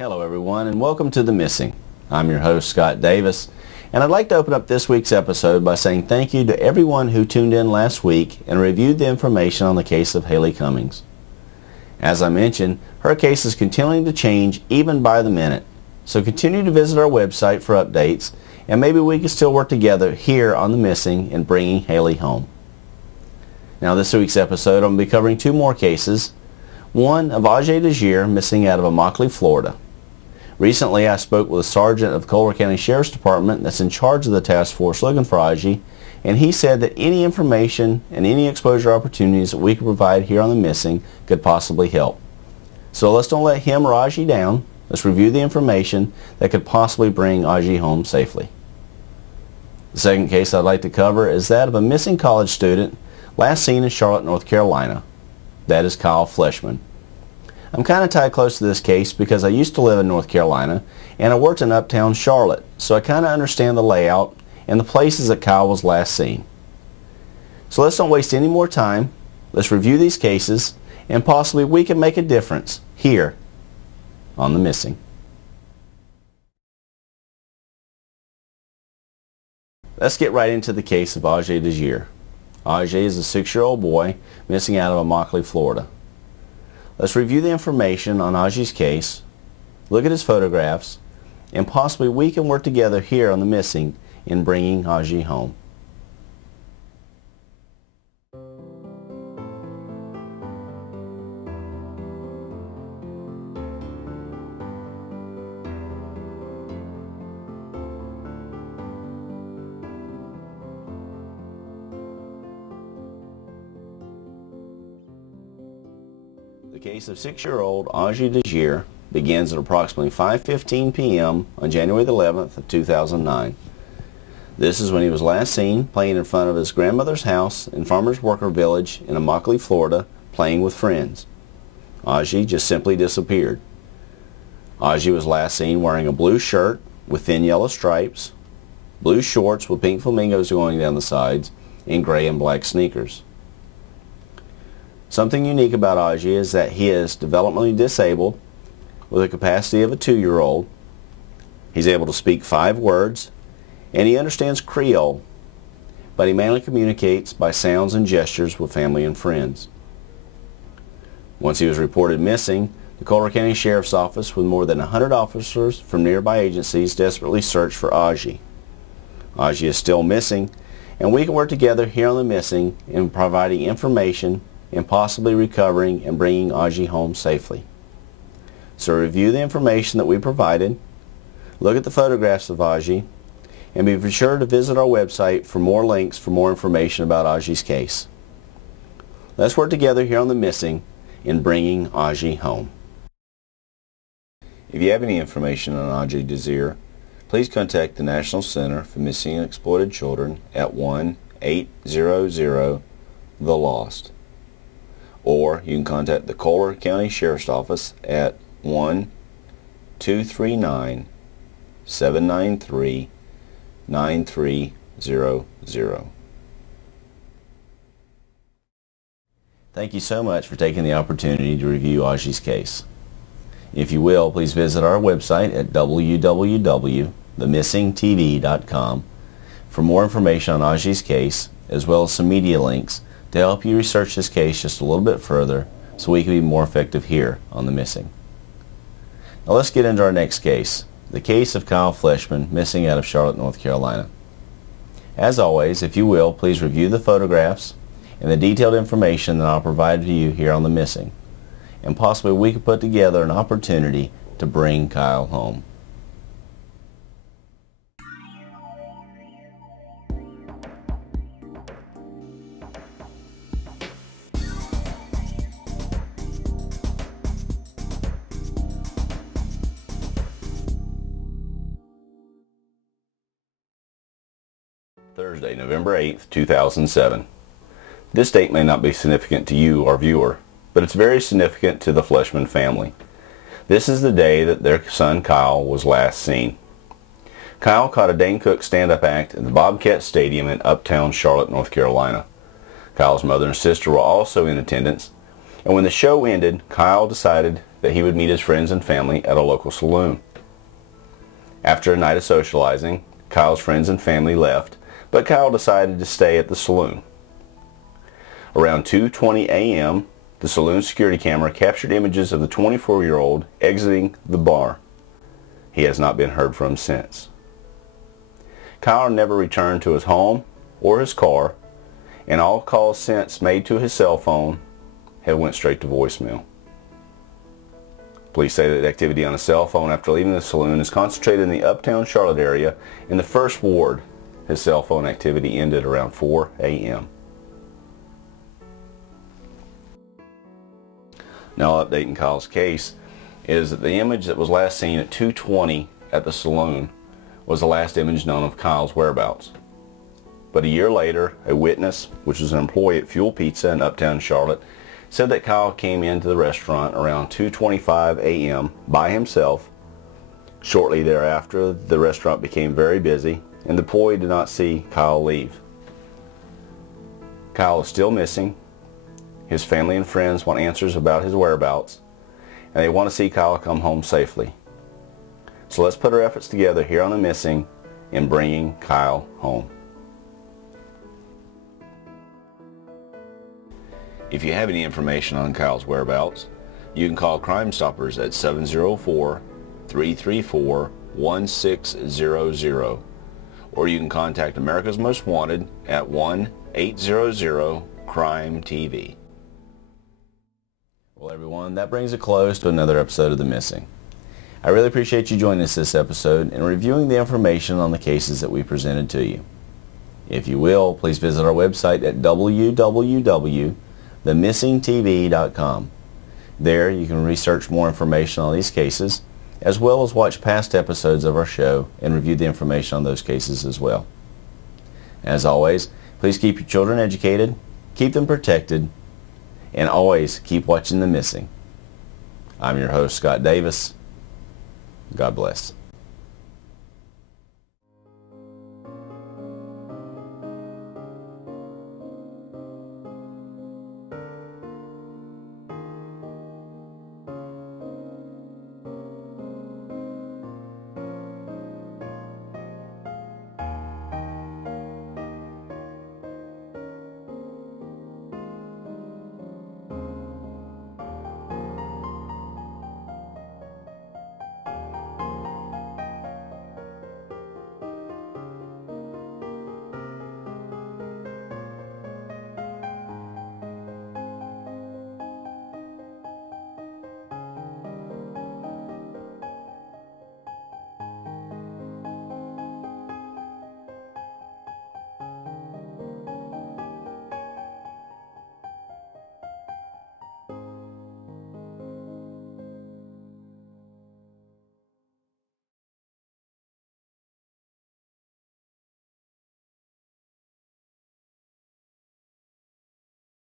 Hello everyone, and welcome to The Missing. I'm your host, Scott Davis, and I'd like to open up this week's episode by saying thank you to everyone who tuned in last week and reviewed the information on the case of Haley Cummings. As I mentioned, her case is continuing to change even by the minute, so continue to visit our website for updates, and maybe we can still work together here on The Missing in bringing Haley home. Now this week's episode, I'm going to be covering two more cases. One of Adji Desir missing out of Immokalee, Florida. Recently, I spoke with a sergeant of the Colbert County Sheriff's Department that's in charge of the task force looking for Adji, and he said that any information and any exposure opportunities that we could provide here on The Missing could possibly help. So let's don't let him or Adji down. Let's review the information that could possibly bring Adji home safely. The second case I'd like to cover is that of a missing college student last seen in Charlotte, North Carolina. That is Kyle Fleischmann. I'm kind of tied close to this case because I used to live in North Carolina and I worked in uptown Charlotte, so I kind of understand the layout and the places that Kyle was last seen. So let's don't waste any more time. Let's review these cases and possibly we can make a difference here on The Missing. Let's get right into the case of Adji Desir. Adji is a 6-year-old boy missing out of Immokalee, Florida. Let's review the information on Adji's case, look at his photographs, and possibly we can work together here on The Missing in bringing Adji home. The case of 6-year-old Adji Desir begins at approximately 5:15 p.m. on January 11th of 2009. This is when he was last seen playing in front of his grandmother's house in Farmers Worker Village in Immokalee, Florida, playing with friends. Adji just simply disappeared. Adji was last seen wearing a blue shirt with thin yellow stripes, blue shorts with pink flamingos going down the sides, and gray and black sneakers. Something unique about Adji is that he is developmentally disabled with a capacity of a 2-year-old. He's able to speak 5 words, and he understands Creole, but he mainly communicates by sounds and gestures with family and friends. Once he was reported missing, the Colbert County Sheriff's Office with more than 100 officers from nearby agencies desperately searched for Adji. Adji is still missing, and we can work together here on The Missing in providing information and possibly recovering and bringing Adji home safely. So review the information that we provided, look at the photographs of Adji, and be sure to visit our website for more links for more information about Adji's case. Let's work together here on The Missing in bringing Adji home. If you have any information on Adji Desir, please contact the National Center for Missing and Exploited Children at 1-800-THE-LOST. Or you can contact the Colbert County Sheriff's Office at 1-239-793-9300. Thank you so much for taking the opportunity to review Adji's case. If you will, please visit our website at www.themissingtv.com for more information on Adji's case, as well as some media links to help you research this case just a little bit further so we can be more effective here on The Missing. Now let's get into our next case, the case of Kyle Fleischmann missing out of Charlotte, North Carolina. As always, if you will, please review the photographs and the detailed information that I'll provide to you here on The Missing, and possibly we could put together an opportunity to bring Kyle home. Thursday, November 8th, 2007. This date may not be significant to you, our viewer, but it's very significant to the Fleischmann family. This is the day that their son Kyle was last seen. Kyle caught a Dane Cook stand-up act at the Bobcat Stadium in uptown Charlotte, North Carolina. Kyle's mother and sister were also in attendance, and when the show ended, Kyle decided that he would meet his friends and family at a local saloon. After a night of socializing, Kyle's friends and family left, but Kyle decided to stay at the saloon. Around 2:20 a.m., the saloon security camera captured images of the 24-year-old exiting the bar. He has not been heard from since. Kyle never returned to his home or his car, and all calls since made to his cell phone have went straight to voicemail. Police say that activity on a cell phone after leaving the saloon is concentrated in the uptown Charlotte area. In the first ward, his cell phone activity ended around 4 a.m. Now, updating Kyle's case is that the image that was last seen at 2:20 at the saloon was the last image known of Kyle's whereabouts. But a year later, a witness, which was an employee at Fuel Pizza in uptown Charlotte, said that Kyle came into the restaurant around 2:25 a.m. by himself. Shortly thereafter, the restaurant became very busy, and the employee did not see Kyle leave. Kyle is still missing. His family and friends want answers about his whereabouts, and they want to see Kyle come home safely. So let's put our efforts together here on The Missing in bringing Kyle home. If you have any information on Kyle's whereabouts, you can call Crime Stoppers at 704-334-1600, or you can contact America's Most Wanted at 1-800-CRIME-TV. Well, everyone, that brings a close to another episode of The Missing. I really appreciate you joining us this episode and reviewing the information on the cases that we presented to you. If you will, please visit our website at www.themissingtv.com. There you can research more information on these cases, as well as watch past episodes of our show and review the information on those cases as well. As always, please keep your children educated, keep them protected, and always keep watching The Missing. I'm your host, Scott Davis. God bless.